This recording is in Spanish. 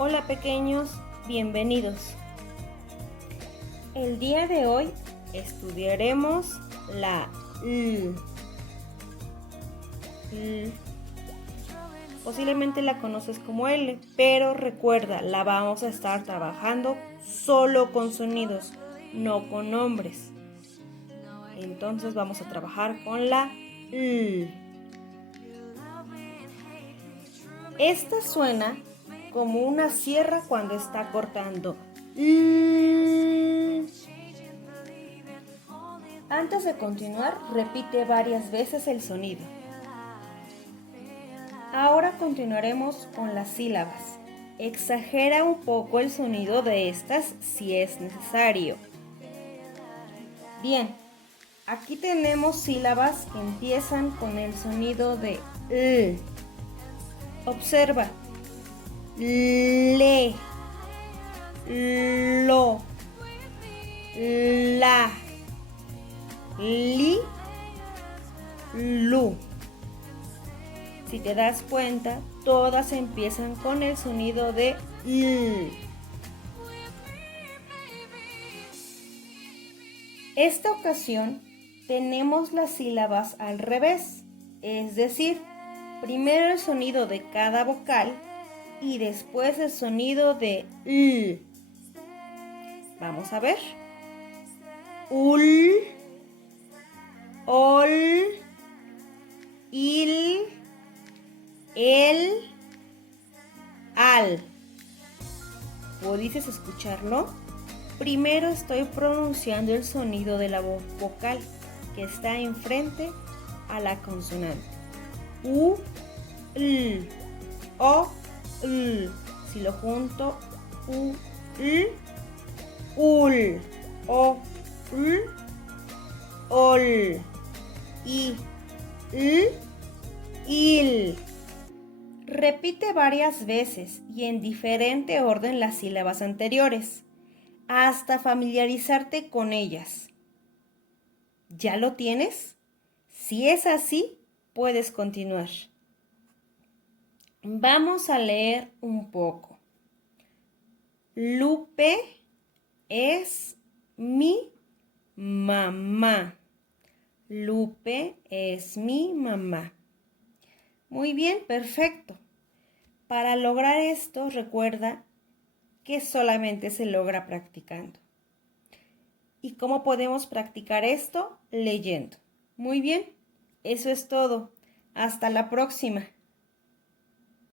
Hola pequeños, bienvenidos. El día de hoy estudiaremos la L. Posiblemente la conoces como L, pero recuerda, la vamos a estar trabajando solo con sonidos, no con nombres. Entonces vamos a trabajar con la L. Esta suena como una sierra cuando está cortando. Antes de continuar, repite varias veces el sonido. Ahora continuaremos con las sílabas. Exagera un poco el sonido de estas si es necesario. Bien, aquí tenemos sílabas que empiezan con el sonido de L. Observa. Le, lo, la, li, lu. Si te das cuenta, todas empiezan con el sonido de L. Esta ocasión tenemos las sílabas al revés, es decir, primero el sonido de cada vocal y después el sonido de L. Vamos a ver. Ul, ol, il, el, al. ¿Pudiste escucharlo? Primero estoy pronunciando el sonido de la vocal que está enfrente a la consonante. U, l, o, l. Si lo junto, u, l, ul, o, l, ol, i, l, il. Repite varias veces y en diferente orden las sílabas anteriores, hasta familiarizarte con ellas. ¿Ya lo tienes? Si es así, puedes continuar. Vamos a leer un poco. Lupe es mi mamá. Lupe es mi mamá. Muy bien, perfecto. Para lograr esto, recuerda que solamente se logra practicando. ¿Y cómo podemos practicar esto? Leyendo. Muy bien, eso es todo. Hasta la próxima.